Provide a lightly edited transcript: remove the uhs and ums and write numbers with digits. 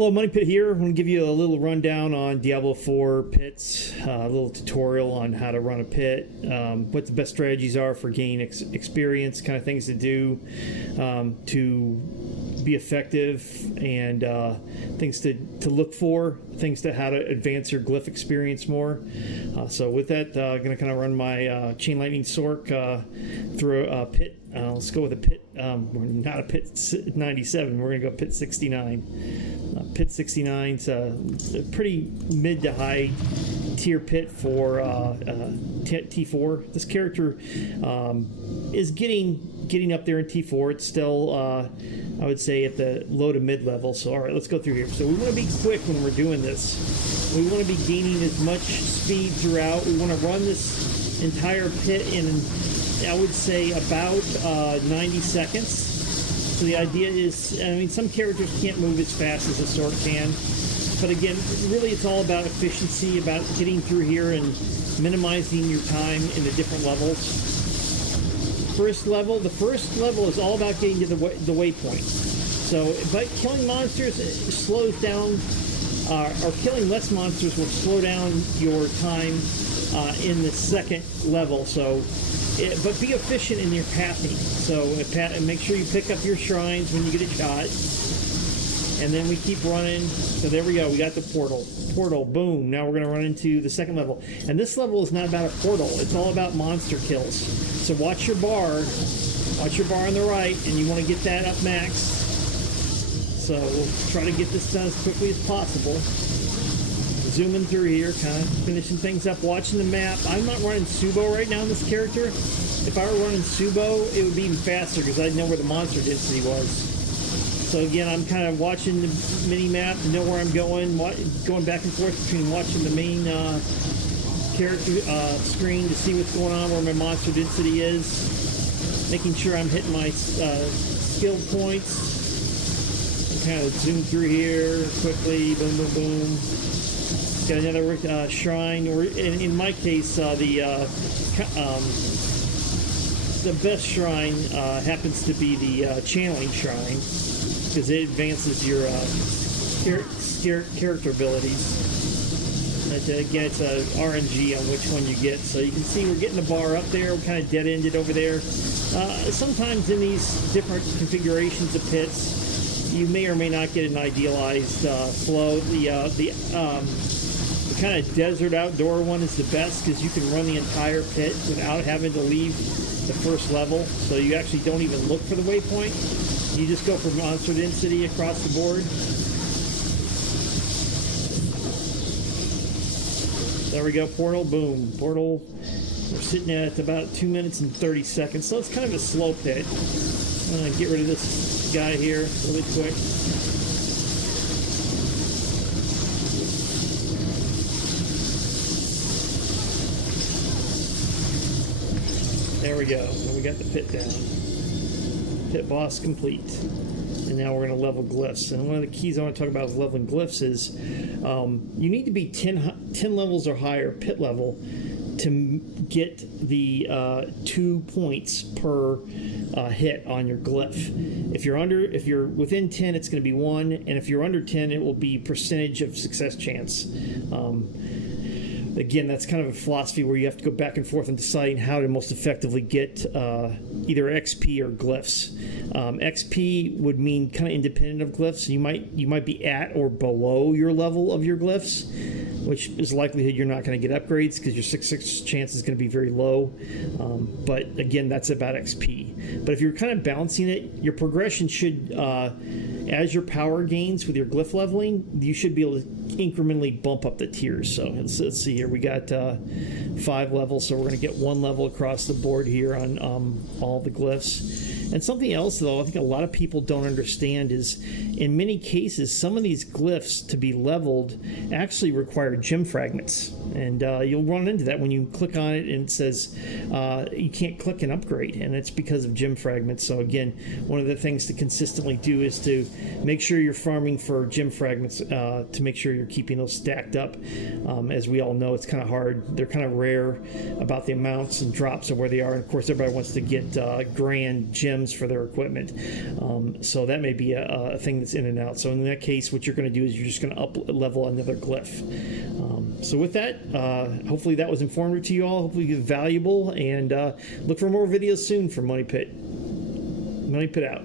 Hello, Money Pit here. I'm going to give you a little rundown on Diablo 4 pits, a little tutorial on how to run a pit, what the best strategies are for gaining experience, kind of things to do to be effective, and things to look for, things to how to advance your glyph experience more. So with that, I'm going to kind of run my Chain Lightning Sork through a pit. Let's go with a pit. We're not a pit 97. We're going to go pit 69. Pit 69 is a pretty mid to high tier pit for T4. This character is getting up there in T4. It's still, I would say, at the low to mid level. So, all right, let's go through here. So we want to be quick when we're doing this. We want to be gaining as much speed throughout. We want to run this entire pit in, I would say, about 90 seconds. So the idea is, I mean, some characters can't move as fast as a Sork can, but again, really it's all about efficiency, about getting through here and minimizing your time in the different levels. The first level is all about getting to the waypoint. So, but killing monsters slows down, or killing less monsters will slow down your time in the second level. So, but be efficient in your pathing. So make sure you pick up your shrines when you get a shot. And then we keep running. So there we go. We got the portal. Portal, boom. Now we're going to run into the second level. And this level is not about a portal. It's all about monster kills. So watch your bar. Watch your bar on the right, and you want to get that up max. So we'll try to get this done as quickly as possible. Zooming through here, kind of finishing things up, watching the map. I'm not running Subo right now in this character. If I were running Subo, it would be even faster because I'd know where the monster density was. So again, I'm kind of watching the mini-map, know where I'm going back and forth between watching the main character screen to see what's going on, where my monster density is, making sure I'm hitting my skill points. Kind of zoom through here quickly, boom, boom, boom. Got another shrine, or in my case, the best shrine happens to be the channeling shrine, because it advances your character abilities. But again, it's a RNG on which one you get. So you can see we're getting the bar up there. We're kind of dead-ended over there. Sometimes in these different configurations of pits, you may or may not get an idealized flow. The kind of desert outdoor one is the best because you can run the entire pit without having to leave the first level. So you actually don't even look for the waypoint. You just go for monster density across the board. There we go, portal, boom. Portal, we're sitting at about 2 minutes and 30 seconds. So it's kind of a slow pit. I'm going to get rid of this guy here really quick. There we go. And we got the pit down. Pit boss complete. And now we're going to level glyphs. And one of the keys I want to talk about is leveling glyphs is you need to be 10 levels or higher pit level to get the 2 points per hit on your glyph. If you're within 10, it's going to be 1, and if you're under 10, it will be percentage of success chance. Again, that's kind of a philosophy where you have to go back and forth and deciding how to most effectively get either XP or glyphs. XP would mean kind of independent of glyphs. You might be at or below your level of your glyphs, which is likelihood you're not going to get upgrades because your success chance is going to be very low. But again, that's about XP. But if you're kind of balancing it, your progression should, as your power gains with your glyph leveling, you should be able to incrementally bump up the tiers. So let's see here. We got 5 levels, so we're going to get 1 level across the board here on all the glyphs. And something else, though, I think a lot of people don't understand is, in many cases, some of these glyphs to be leveled actually require gem fragments. And you'll run into that when you click on it and it says you can't click an upgrade, and it's because of gem fragments. So again, one of the things to consistently do is to make sure you're farming for gem fragments to make sure you're keeping those stacked up. As we all know, it's kind of hard. They're kind of rare about the amounts and drops of where they are. And of course, everybody wants to get grand gems for their equipment. So that may be a thing gets in and out. So in that case, what you're going to do is you're just going to up level another glyph. So with that, hopefully that was informative to you all. Hopefully it's valuable, and look for more videos soon from Money Pit. Money Pit out.